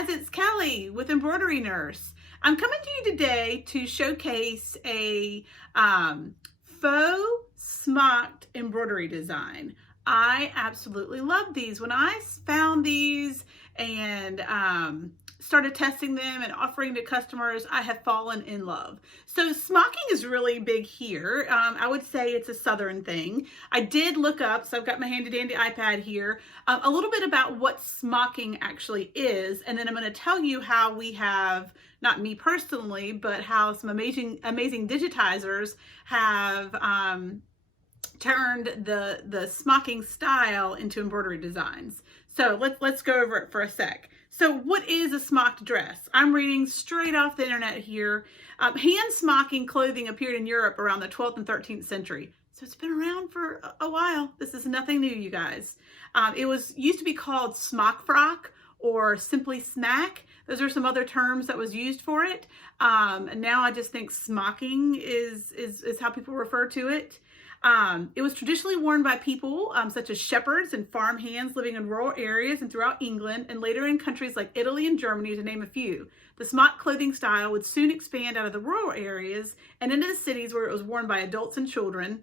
guys, it's Kelly with Embroidery Nurse. I'm coming to you today to showcase a faux smocked embroidery design. I absolutely love these. When I found these and started testing them and offering to customers, I have fallen in love. So smocking is really big here. I would say it's a Southern thing. I did look up, so I've got my handy dandy iPad here, a little bit about what smocking actually is, and then I'm going to tell you how we have, not me personally, but how some amazing digitizers have turned the smocking style into embroidery designs. So let's go over it for a sec. So what is a smocked dress? I'm reading straight off the internet here. Hand smocking clothing appeared in Europe around the 12th and 13th century. So it's been around for a while. This is nothing new, you guys. It used to be called smock frock or simply smack. Those are some other terms that was used for it. And now I just think smocking is how people refer to it. It was traditionally worn by people such as shepherds and farm hands living in rural areas and throughout England, and later in countries like Italy and Germany, to name a few. The smock clothing style would soon expand out of the rural areas and into the cities where it was worn by adults and children.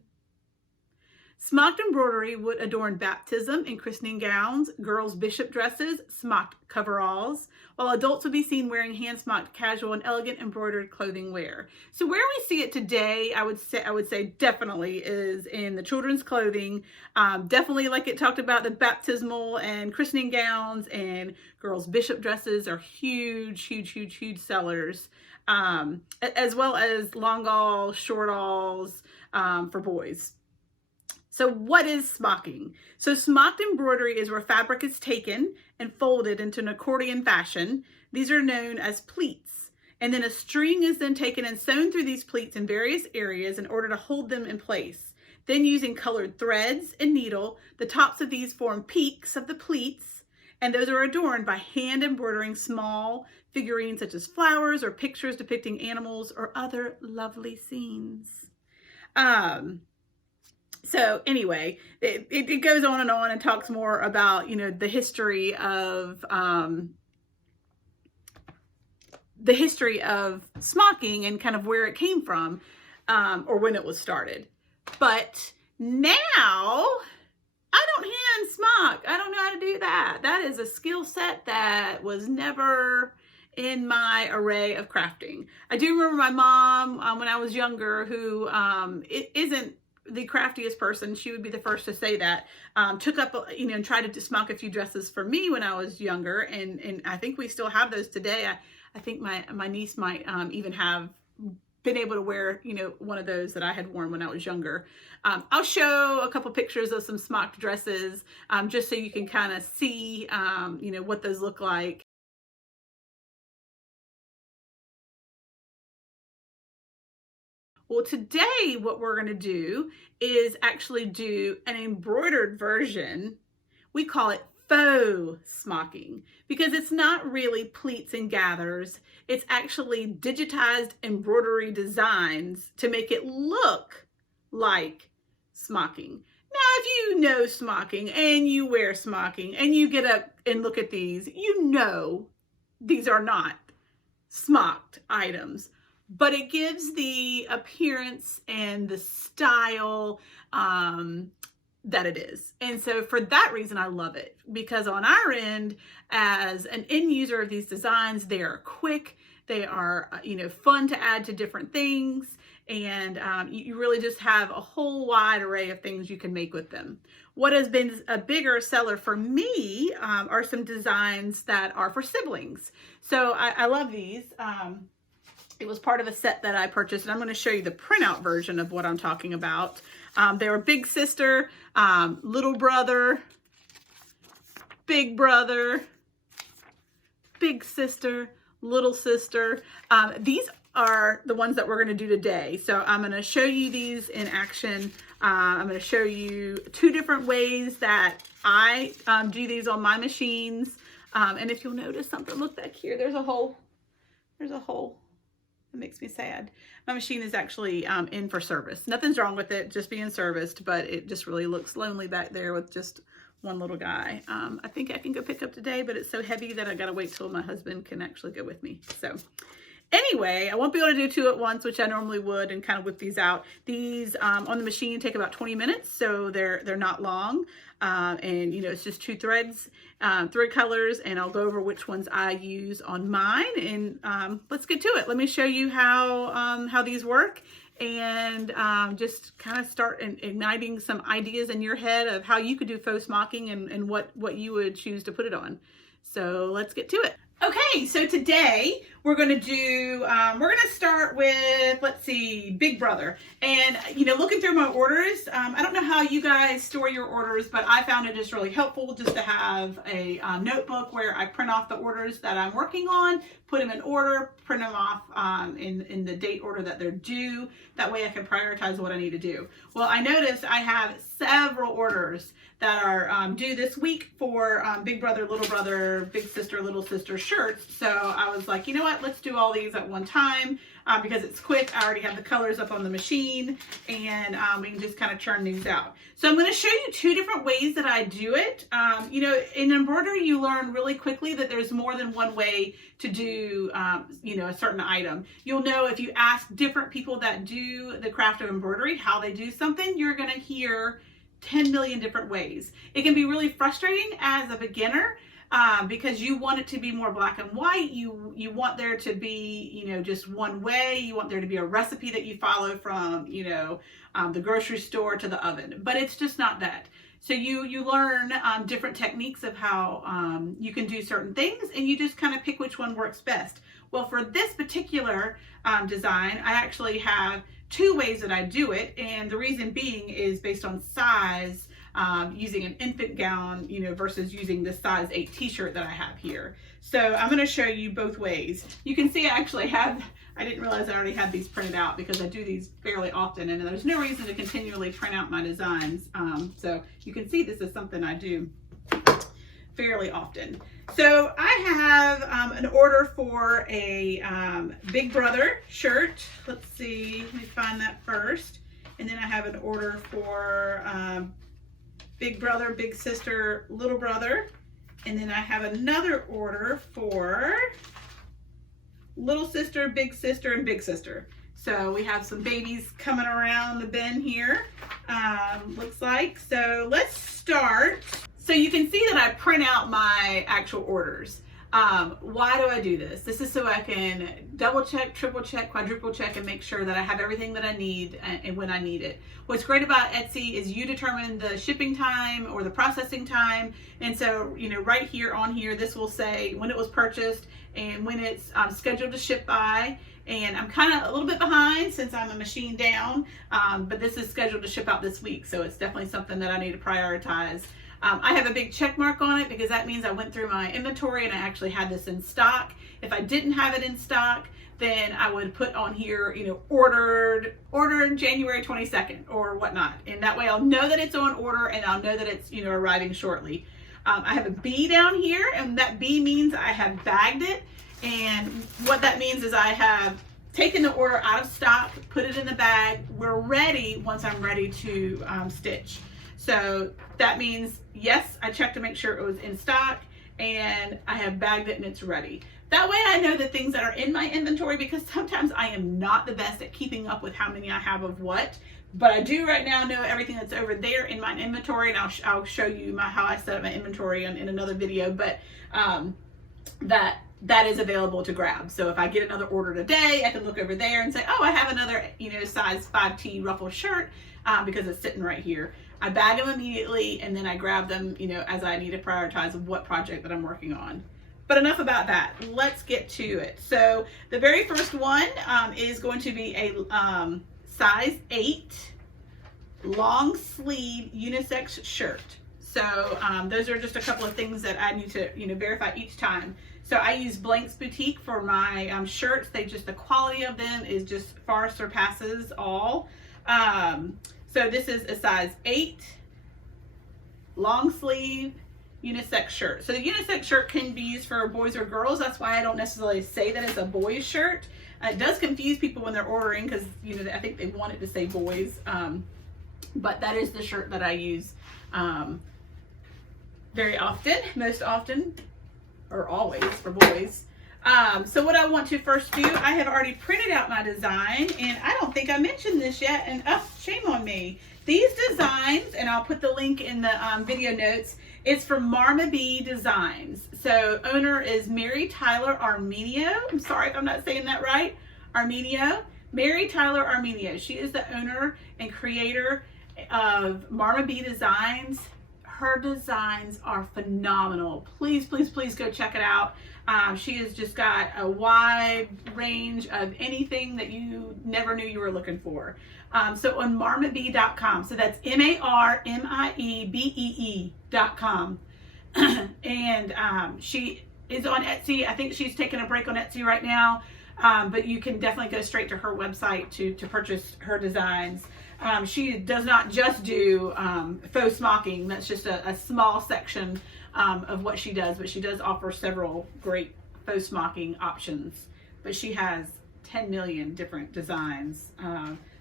Smocked embroidery would adorn baptism and christening gowns, girls' bishop dresses, smocked coveralls, while adults would be seen wearing hand-smocked casual and elegant embroidered clothing wear. So where we see it today, I would say definitely is in the children's clothing. Definitely, like it talked about, the baptismal and christening gowns and girls' bishop dresses are huge sellers, as well as long alls, short alls for boys. So what is smocking? So smocked embroidery is where fabric is taken and folded into an accordion fashion. These are known as pleats. And then a string is then taken and sewn through these pleats in various areas in order to hold them in place. Then using colored threads and needle, the tops of these form peaks of the pleats, and those are adorned by hand embroidering small figurines such as flowers or pictures depicting animals or other lovely scenes. So anyway, it goes on and talks more about, the history of smocking and kind of where it came from, or when it was started. But now I don't hand smock. I don't know how to do that. That is a skill set that was never in my array of crafting. I do remember my mom when I was younger, who it isn't the craftiest person, she would be the first to say that, took up, and tried to smock a few dresses for me when I was younger. And I think we still have those today. I think my niece might even have been able to wear, one of those that I had worn when I was younger. I'll show a couple pictures of some smocked dresses, just so you can kind of see, what those look like. Well, today what we're going to do is actually do an embroidered version. We call it faux smocking because it's not really pleats and gathers. It's actually digitized embroidery designs to make it look like smocking. Now, if you know smocking and you wear smocking and you get up and look at these, these are not smocked items. But it gives the appearance and the style that it is. And so for that reason, I love it, because on our end, as an end user of these designs, they are quick, they are, fun to add to different things. And you really just have a whole wide array of things you can make with them. What has been a bigger seller for me are some designs that are for siblings. So I love these. It was part of a set that I purchased, and I'm going to show you the printout version of what I'm talking about. They were big sister, little brother, big sister, little sister. These are the ones that we're going to do today. So I'm going to show you these in action. I'm going to show you two different ways that I do these on my machines. And if you'll notice something, look back here, there's a hole. There's a hole. It makes me sad. My machine is actually in for service. Nothing's wrong with it, just being serviced, but it just really looks lonely back there with just one little guy. I think I can go pick up today, but it's so heavy that I gotta wait till my husband can actually go with me. So anyway, I won't be able to do 2 at once, which I normally would, and kind of whip these out. These on the machine take about 20 minutes, so they're not long. And you know, it's just 2 threads, thread colors, and I'll go over which ones I use on mine. And let's get to it. Let me show you how these work, and just kind of start igniting some ideas in your head of how you could do faux smocking and what you would choose to put it on. So let's get to it. Okay, so today we're going to start with, let's see, Big Brother. And, you know, looking through my orders, I don't know how you guys store your orders, but I found it just really helpful just to have a notebook where I print off the orders that I'm working on, put them in order, print them off in the date order that they're due. That way I can prioritize what I need to do. Well, I noticed I have several orders that are due this week for Big Brother, Little Brother, Big Sister, Little Sister shirts. So I was like, you know what, let's do all these at one time because it's quick. I already have the colors up on the machine, and we can just kind of churn these out. So I'm going to show you 2 different ways that I do it. You know, in embroidery, you learn really quickly that there's more than one way to do, you know, a certain item. You'll know if you ask different people that do the craft of embroidery how they do something, you're going to hear 10 million different ways. It can be really frustrating as a beginner because you want it to be more black and white. You want there to be, you know, just one way. You want there to be a recipe that you follow from, you know, the grocery store to the oven, but it's just not that. So you learn different techniques of how you can do certain things, and you just kind of pick which one works best. Well, for this particular design, I actually have 2 ways that I do it, and the reason being is based on size, using an infant gown, you know, versus using this size 8 t-shirt that I have here. So I'm going to show you both ways. You can see I actually have, I didn't realize I already had these printed out because I do these fairly often, and there's no reason to continually print out my designs. So you can see this is something I do fairly often. So I have an order for a Big Brother shirt. Let's see, let me find that first. And then I have an order for Big Brother, Big Sister, Little Brother. And then I have another order for Little Sister, Big Sister, and Big Sister. So we have some babies coming around the bend here, looks like. So let's start. So you can see that I print out my actual orders. Why do I do this? This is so I can double check, triple check, quadruple check, and make sure that I have everything that I need and when I need it. What's great about Etsy is you determine the shipping time or the processing time. And so, you know, right here on here, this will say when it was purchased and when it's scheduled to ship by. And I'm kind of a little bit behind since I'm a machine down, but this is scheduled to ship out this week. So it's definitely something that I need to prioritize. I have a big check mark on it because that means I went through my inventory and I actually had this in stock. If I didn't have it in stock, then I would put on here, you know, ordered January 22nd or whatnot. And that way I'll know that it's on order and I'll know that it's, you know, arriving shortly. I have a B down here, and that B means I have bagged it. And what that means is I have taken the order out of stock, put it in the bag. We're ready once I'm ready to stitch. So that means, yes, I checked to make sure it was in stock, and I have bagged it and it's ready. That way I know the things that are in my inventory, because sometimes I am not the best at keeping up with how many I have of what, but I do right now know everything that's over there in my inventory, and I'll show you how I set up my inventory in another video, but that is available to grab. So if I get another order today, I can look over there and say, oh, I have another, you know, size 5T ruffle shirt because it's sitting right here. I bag them immediately, and then I grab them, you know, as I need to prioritize what project that I'm working on. But enough about that. Let's get to it. So the very first one is going to be a size 8 long sleeve unisex shirt. So those are just a couple of things that I need to, you know, verify each time. So I use Blank's Boutique for my shirts. The quality of them is just far surpasses all. So this is a size 8 long sleeve unisex shirt. So the unisex shirt can be used for boys or girls. That's why I don't necessarily say that it's a boys shirt. It does confuse people when they're ordering because, you know, I think they want it to say boys. But that is the shirt that I use very often, most often, or always for boys. So what I want to first do, I have already printed out my design, and I don't think I mentioned this yet, and shame on me. These designs, and I'll put the link in the video notes, it's from Marma B Designs. So owner is Mary Tyler Armenio. I'm sorry if I'm not saying that right. Armenio. Mary Tyler Armenio. She is the owner and creator of Marma B Designs. Her designs are phenomenal. Please, please, please go check it out. She has just got a wide range of anything that you never knew you were looking for. So on marmabee.com. So that's MARMIEBEE.com. And she is on Etsy. I think she's taking a break on Etsy right now. But you can definitely go straight to her website to purchase her designs. She does not just do faux smocking. That's just a small section of what she does, but she does offer several great faux smocking options. But she has 10 million different designs.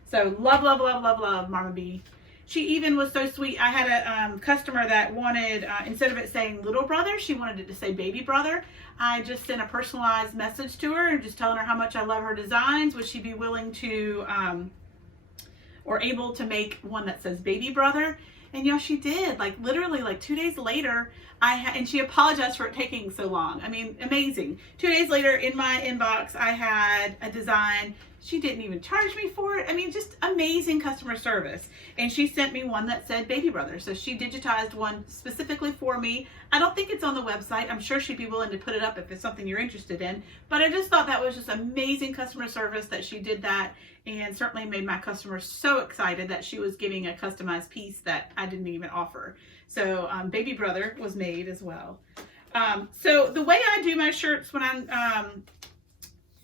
So love, love, love, love, love Marma B. She even was so sweet. I had a customer that wanted, instead of it saying little brother, she wanted it to say baby brother. I just sent a personalized message to her and just telling her how much I love her designs. Would she be willing to, or able to make one that says baby brother? And yeah, she did. Like literally like 2 days later, and she apologized for it taking so long. I mean, amazing. 2 days later in my inbox, I had a design. She didn't even charge me for it. I mean, just amazing customer service. And she sent me one that said baby brother. So she digitized one specifically for me. I don't think it's on the website. I'm sure she'd be willing to put it up if it's something you're interested in. But I just thought that was just amazing customer service that she did that, and certainly made my customers so excited that she was giving a customized piece that I didn't even offer. So baby brother was made as well. So the way I do my shirts when I'm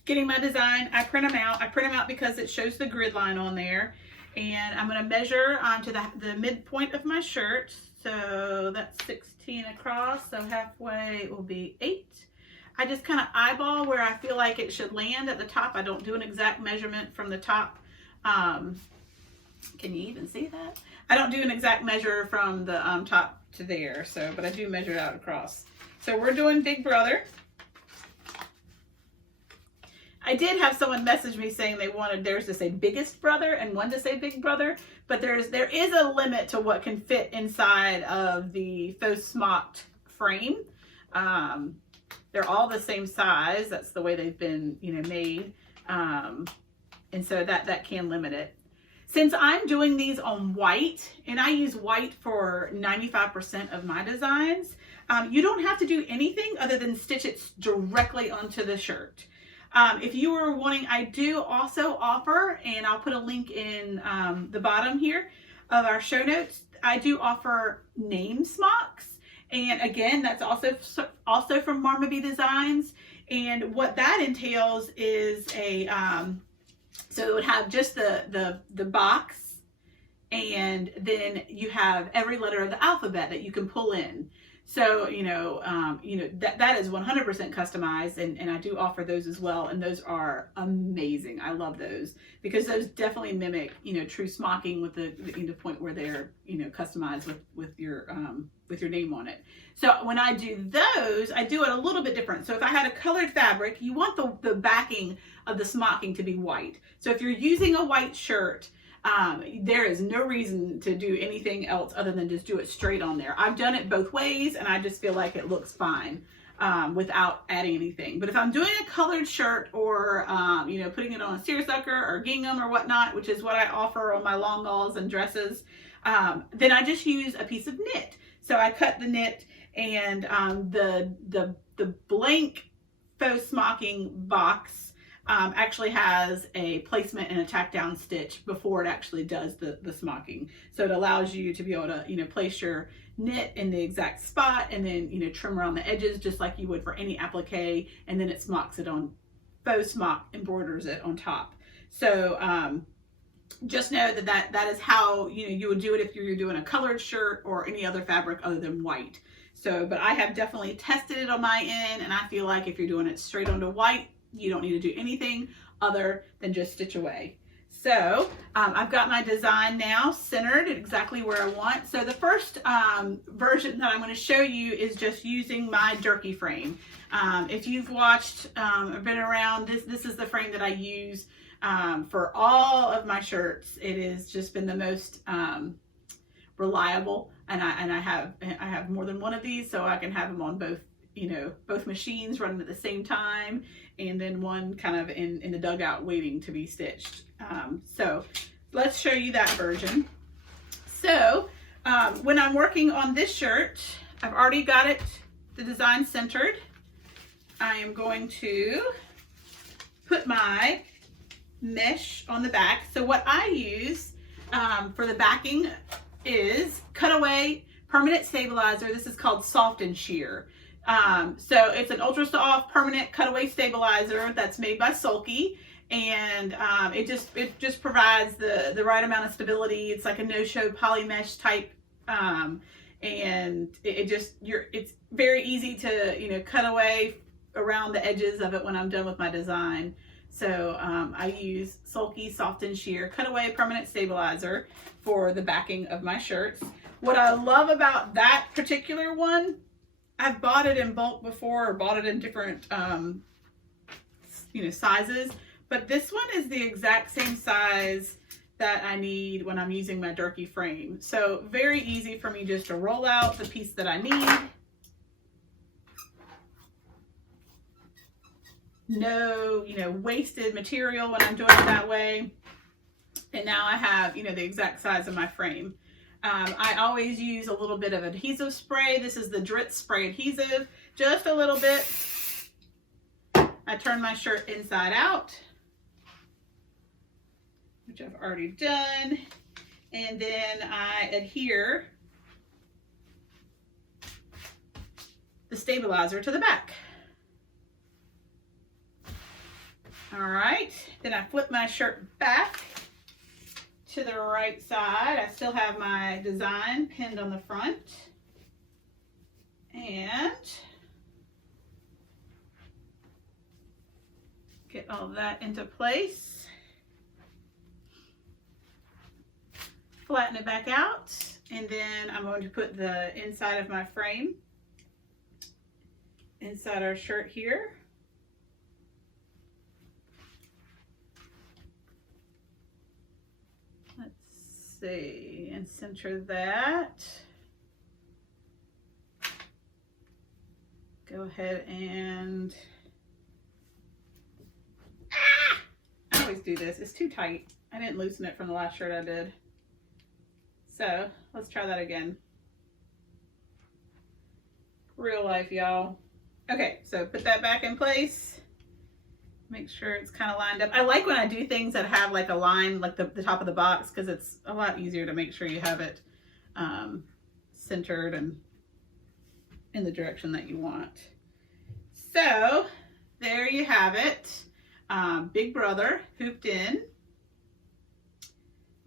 getting my design, I print them out. I print them out because it shows the grid line on there. And I'm going to measure to the midpoint of my shirt. So that's 16 across. So halfway will be 8. I just kind of eyeball where I feel like it should land at the top. I don't do an exact measurement from the top. Can you even see that? I don't do an exact measure from the top to there. So, but I do measure it out across. So we're doing big brother. I did have someone message me saying they wanted theirs to say biggest brother and one to say big brother, but there is a limit to what can fit inside of the faux smocked frame. They're all the same size. That's the way they've been, made. And so that can limit it. Since I'm doing these on white, and I use white for 95% of my designs, you don't have to do anything other than stitch it directly onto the shirt. If you were wanting, I do also offer, and I'll put a link in the bottom here of our show notes, I do offer name smocks. And again, that's also from Marma B Designs. And what that entails is so it would have just the box, and then you have every letter of the alphabet that you can pull in. So, that is 100% customized, and I do offer those as well. And those are amazing. I love those because those definitely mimic, true smocking with the point where they're, customized with your name on it. So when I do those, I do it a little bit different. So if I had a colored fabric, you want the backing of the smocking to be white. So if you're using a white shirt, there is no reason to do anything else other than just do it straight on there. I've done it both ways, and I just feel like it looks fine without adding anything. But if I'm doing a colored shirt or, putting it on a seersucker or gingham or whatnot, which is what I offer on my long gauze and dresses, then I just use a piece of knit. So I cut the knit, and the blank faux smocking box actually has a placement and a tack down stitch before it actually does the smocking. So it allows you to be able to, place your knit in the exact spot, and then, trim around the edges just like you would for any applique, and then it smocks it on, faux smock embroiders it on top. So just know that is how, you would do it if you're doing a colored shirt or any other fabric other than white. So, but I have definitely tested it on my end, and I feel like if you're doing it straight onto white, you don't need to do anything other than just stitch away. So I've got my design now centered exactly where I want. So the first version that I'm going to show you is just using my jerky frame. If you've watched or been around, this is the frame that I use for all of my shirts. It has just been the most reliable, and I have more than one of these, so I can have them on both, you know, both machines running at the same time, and then one kind of in the dugout waiting to be stitched. So let's show you that version. So when I'm working on this shirt, I've already got the design centered. I am going to put my mesh on the back. So what I use for the backing is Cutaway Permanent Stabilizer. This is called Soft and Sheer. So it's an ultra soft permanent cutaway stabilizer that's made by Sulky, and it just provides the right amount of stability. It's like a no-show poly mesh type, and it's very easy to, you know, cut away around the edges of it when I'm done with my design. So I use Sulky Soft and Sheer Cutaway Permanent Stabilizer for the backing of my shirts. What I love about that particular one, I've bought it in bulk before, or bought it in different you know, sizes, but this one is the exact same size that I need when I'm using my jerky frame. So very easy for me just to roll out the piece that I need. No, you know, wasted material when I'm doing it that way. And now I have, you know, the exact size of my frame. I always use a little bit of adhesive spray. This is the Dritz spray adhesive, just a little bit. I turn my shirt inside out, which I've already done. And then I adhere the stabilizer to the back. All right, then I flip my shirt back to the right side. I still have my design pinned on the front. And get all that into place. Flatten it back out, and then I'm going to put the inside of my frame inside our shirt here. See, and center that. Go ahead and I always do this. It's too tight. I didn't loosen it from the last shirt I did. So let's try that again. Real life, y'all. Okay, so put that back in place. Make sure it's kind of lined up. I like when I do things that have like a line, like the top of the box, because it's a lot easier to make sure you have it centered and in the direction that you want. So there you have it. Big Brother hooped in.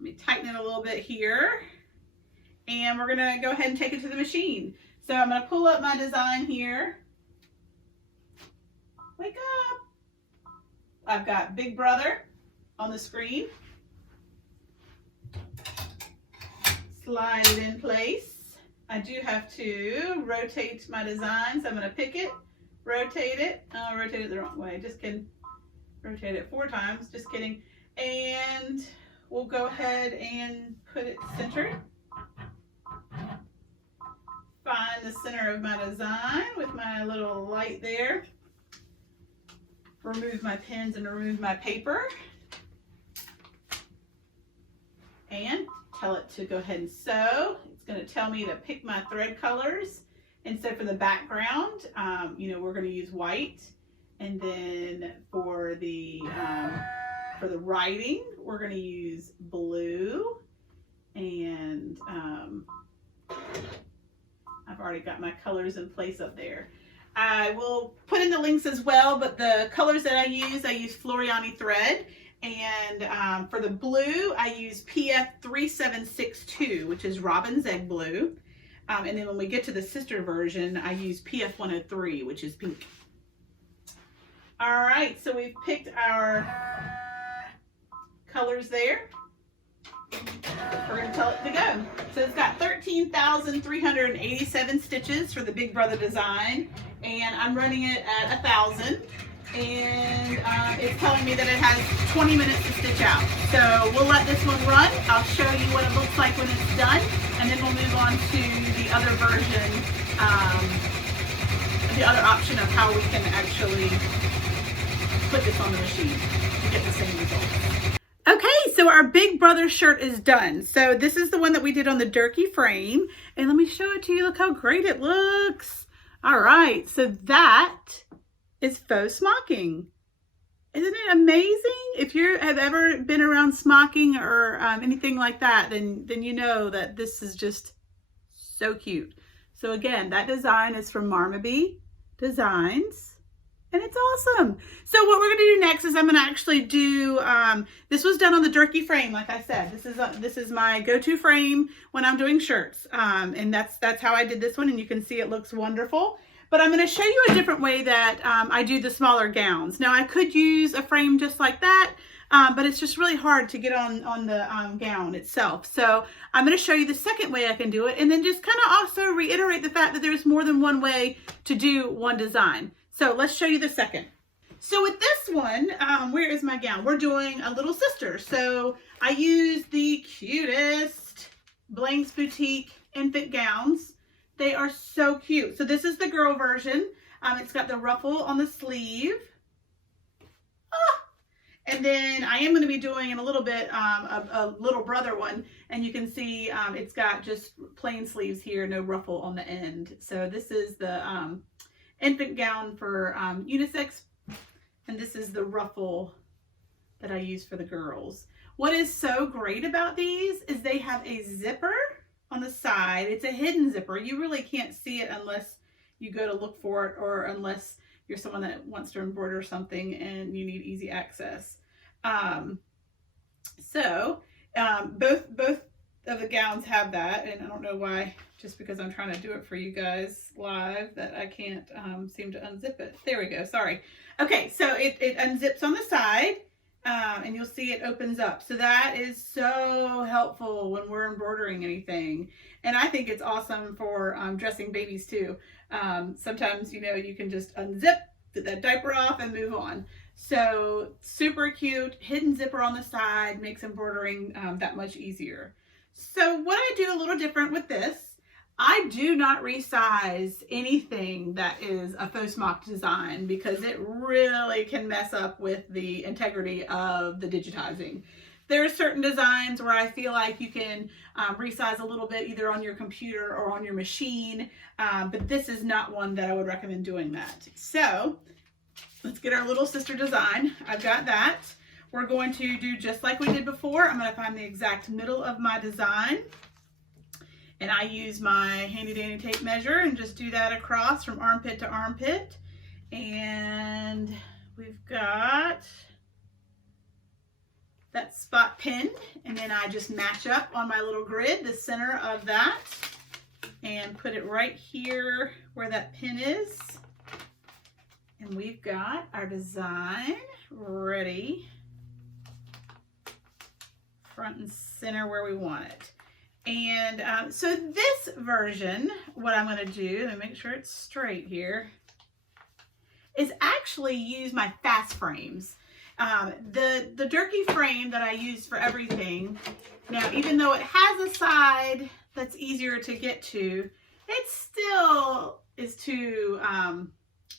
Let me tighten it a little bit here. And we're gonna go ahead and take it to the machine. So I'm gonna pull up my design here. Wake up. I've got Big Brother on the screen. Slide it in place. I do have to rotate my design, so I'm going to pick it, rotate it. Oh, rotate it the wrong way. Just kidding. Rotate it 4 times. Just kidding. And we'll go ahead and put it centered. Find the center of my design with my little light there. Remove my pins and remove my paper, and tell it to go ahead and sew. It's going to tell me to pick my thread colors, and so for the background, you know, we're going to use white, and then for the writing, we're going to use blue, and I've already got my colors in place up there. I will put in the links as well, but the colors that I use Floriani thread, and for the blue, I use PF 3762, which is Robin's Egg Blue, and then when we get to the sister version, I use PF 103, which is pink. All right, so we've picked our colors there. We're going to tell it to go. So it's got 13,387 stitches for the Big Brother design, and I'm running it at 1,000, and it's telling me that it has 20 minutes to stitch out. So we'll let this one run. I'll show you what it looks like when it's done, and then we'll move on to the other version, the other option of how we can actually put this on the machine to get the same result. Okay, so our Big Brother shirt is done. So this is the one that we did on the Durkee frame. And let me show it to you. Look how great it looks. All right, so that is faux smocking. Isn't it amazing? If you have ever been around smocking or anything like that, then you know that this is just so cute. So again, that design is from Marmaby Designs. And it's awesome. So what we're going to do next is I'm going to actually do, this was done on the Durkee frame, like I said. This is my go-to frame when I'm doing shirts. And that's how I did this one, and you can see it looks wonderful. But I'm going to show you a different way that I do the smaller gowns. Now I could use a frame just like that, but it's just really hard to get on the gown itself. So I'm going to show you the second way I can do it, and then just kind of also reiterate the fact that there's more than one way to do one design. So let's show you the second. So with this one, where is my gown? We're doing a little sister. So I use the cutest Blaine's Boutique infant gowns. They are so cute. So this is the girl version. It's got the ruffle on the sleeve. And then I am going to be doing in a little bit a little brother one. And you can see it's got just plain sleeves here, no ruffle on the end. So this is the infant gown for unisex, and this is the ruffle that I use for the girls. What is so great about these is they have a zipper on the side. It's a hidden zipper. You really can't see it unless you go to look for it, or unless you're someone that wants to embroider something and you need easy access. Both of the gowns have that, and I don't know why, just because I'm trying to do it for you guys live, that I can't seem to unzip it. There we go, sorry. Okay, so it unzips on the side, and you'll see it opens up. So that is so helpful when we're embroidering anything. And I think it's awesome for dressing babies too. Sometimes, you know, you can just unzip, get that diaper off, and move on. So super cute, hidden zipper on the side, makes embroidering that much easier. So what I do a little different with this, I do not resize anything that is a faux smocked design, because it really can mess up with the integrity of the digitizing. There are certain designs where I feel like you can resize a little bit either on your computer or on your machine, but this is not one that I would recommend doing that. So let's get our little sister design. I've got that. We're going to do just like we did before. I'm going to find the exact middle of my design, and I use my handy dandy tape measure and just do that across from armpit to armpit. And we've got that spot pinned, and then I just match up on my little grid the center of that and put it right here where that pin is. And we've got our design ready, front and center where we want it. And so this version, what I'm going to do, let me make sure it's straight here, is actually use my fast frames. The Durkee frame that I use for everything, now even though it has a side that's easier to get to, it still is too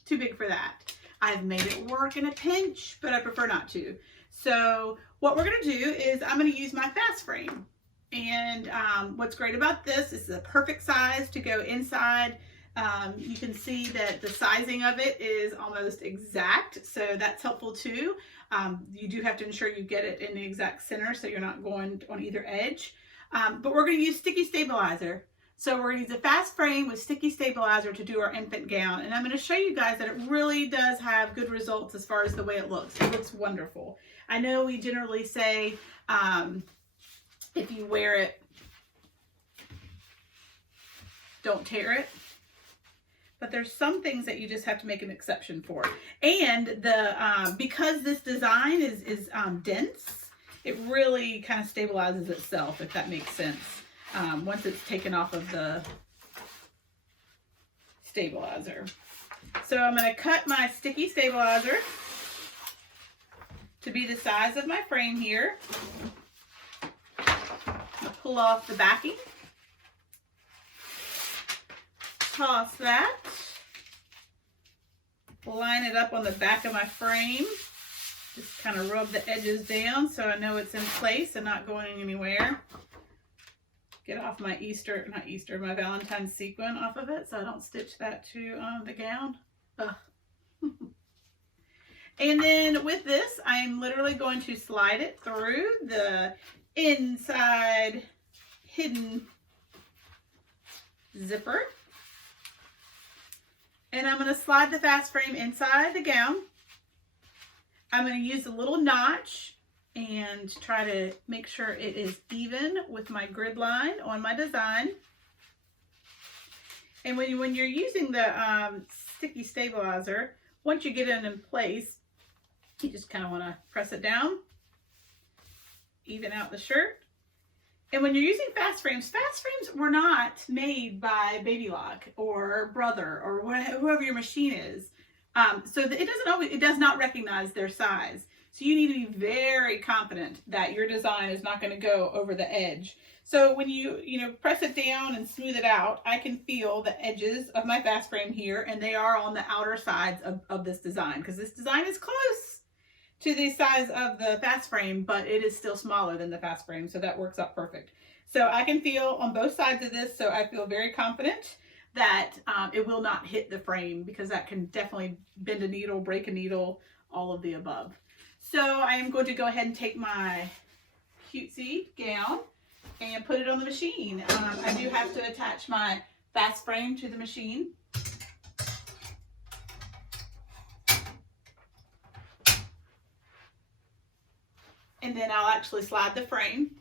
big for that. I've made it work in a pinch, but I prefer not to. So what we're going to do is I'm going to use my fast frame. And what's great about this is the perfect size to go inside. You can see that the sizing of it is almost exact, so that's helpful too. You do have to ensure you get it in the exact center so you're not going on either edge. But we're going to use sticky stabilizer. So we're going to use a fast frame with sticky stabilizer to do our infant gown. And I'm going to show you guys that it really does have good results as far as the way it looks. It looks wonderful. I know we generally say if you wear it, don't tear it. But there's some things that you just have to make an exception for. And because this design is dense, it really kind of stabilizes itself, if that makes sense, once it's taken off of the stabilizer. So I'm going to cut my sticky stabilizer to be the size of my frame here. I'll pull off the backing, toss that, line it up on the back of my frame, just kind of rub the edges down so I know it's in place and not going anywhere. Get off my my Valentine's sequin off of it so I don't stitch that to the gown. Ugh. And then with this, I'm literally going to slide it through the inside hidden zipper. And I'm going to slide the fast frame inside the gown. I'm going to use a little notch and try to make sure it is even with my grid line on my design. And when you're using the sticky stabilizer, once you get it in place, you just kind of want to press it down, even out the shirt. And when you're using fast frames were not made by Baby Lock or Brother or whoever your machine is. So it does not recognize their size. So you need to be very confident that your design is not going to go over the edge. So when you press it down and smooth it out, I can feel the edges of my fast frame here, and they are on the outer sides of this design, because this design is close to the size of the fast frame, but it is still smaller than the fast frame, so that works out perfect. So I can feel on both sides of this, so I feel very confident that it will not hit the frame, because that can definitely bend a needle, break a needle, all of the above. So I am going to go ahead and take my cutesy gown and put it on the machine. I do have to attach my fast frame to the machine. And then I'll actually slide the frame.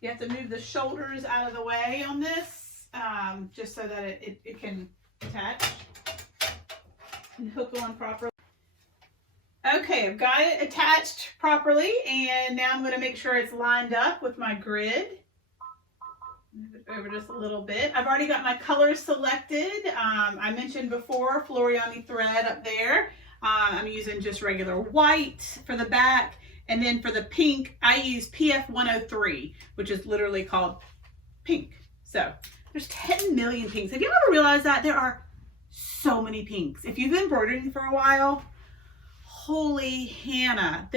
You have to move the shoulders out of the way on this, just so that it can attach and hook on properly. Okay, I've got it attached properly, and now I'm going to make sure it's lined up with my grid. Move it over just a little bit. I've already got my colors selected. I mentioned before Floriani thread up there. I'm using just regular white for the back, and then for the pink, I use PF 103, which is literally called pink. So there's 10 million pinks. Have you ever realized that there are so many pinks? If you've been embroidering for a while, holy Hannah,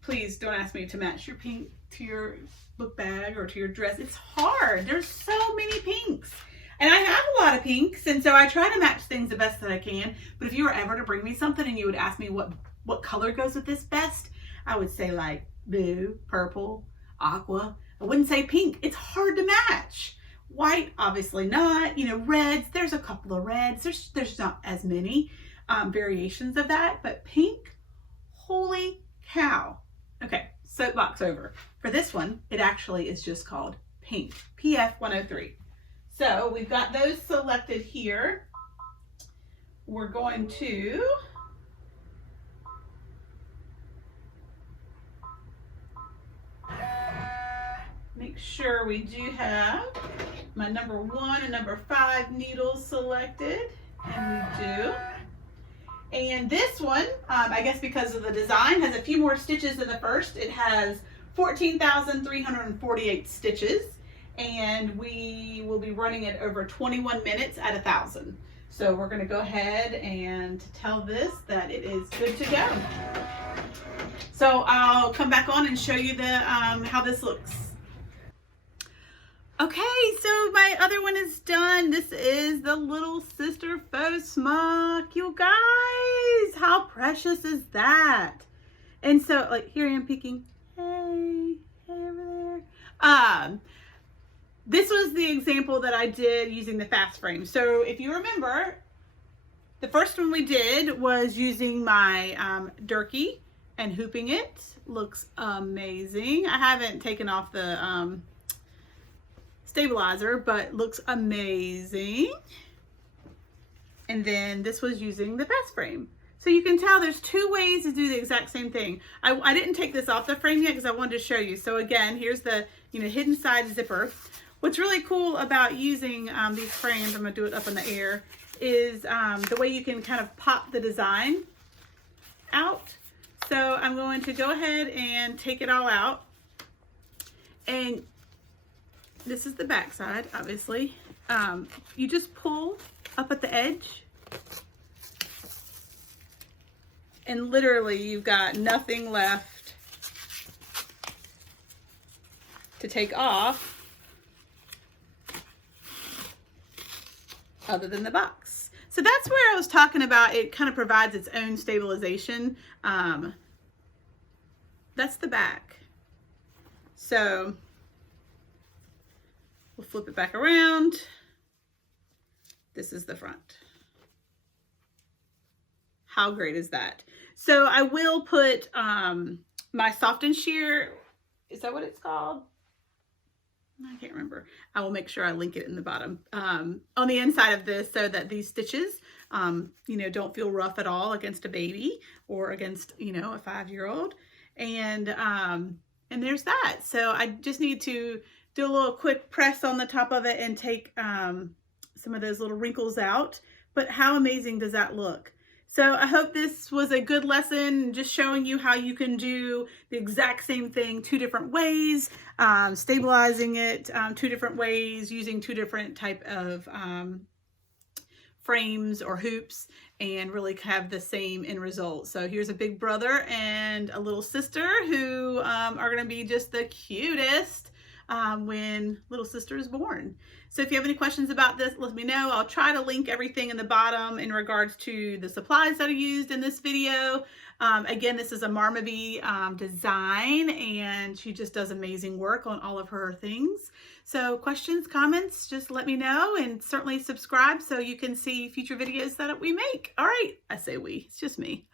please don't ask me to match your pink to your book bag or to your dress. It's hard. There's so many pinks. And I have a lot of pinks, and so I try to match things the best that I can. But if you were ever to bring me something and you would ask me what color goes with this best, I would say like blue, purple, aqua. I wouldn't say pink. It's hard to match. White, obviously not. Reds, there's a couple of reds. There's not as many variations of that, but pink, holy cow. Okay, soapbox over. For this one, it actually is just called pink, PF 103. So we've got those selected here. We're going to make sure we do have my number 1 and number 5 needles selected, and we do. And this one, I guess because of the design, has a few more stitches than the first. It has 14,348 stitches. And we will be running it over 21 minutes at 1,000. So we're going to go ahead and tell this that it is good to go. So I'll come back on and show you the how this looks. Okay, so my other one is done. This is the Little Sister Faux Smock. You guys, how precious is that? And so, like, here I am peeking. Hey over there. This was the example that I did using the fast frame. So if you remember, the first one we did was using my Durkee and hooping it. Looks amazing. I haven't taken off the stabilizer, but looks amazing. And then this was using the fast frame. So you can tell there's two ways to do the exact same thing. I didn't take this off the frame yet because I wanted to show you. So again, here's the hidden side zipper. What's really cool about using these frames, I'm gonna do it up in the air, is the way you can kind of pop the design out. So I'm going to go ahead and take it all out. And this is the back side, obviously. You just pull up at the edge. And literally you've got nothing left to take off other than the box. So that's where I was talking about it kind of provides its own stabilization. That's the back. So we'll flip it back around. This is the front. How great is that? So I will put my soft and sheer, is that what it's called? I can't remember. I will make sure I link it in the bottom on the inside of this so that these stitches, don't feel rough at all against a baby or against, a 5-year-old. And there's that. So I just need to do a little quick press on the top of it and take some of those little wrinkles out. But how amazing does that look? So I hope this was a good lesson, just showing you how you can do the exact same thing 2 different ways, stabilizing it 2 different ways, using 2 different type of frames or hoops, and really have the same end result. So here's a big brother and a little sister who are going to be just the cutest when little sister is born. So if you have any questions about this, let me know. I'll try to link everything in the bottom in regards to the supplies that are used in this video. Again, this is a Marmaby design, and she just does amazing work on all of her things. So questions, comments, just let me know, and certainly subscribe so you can see future videos that we make. All right, I say we, it's just me.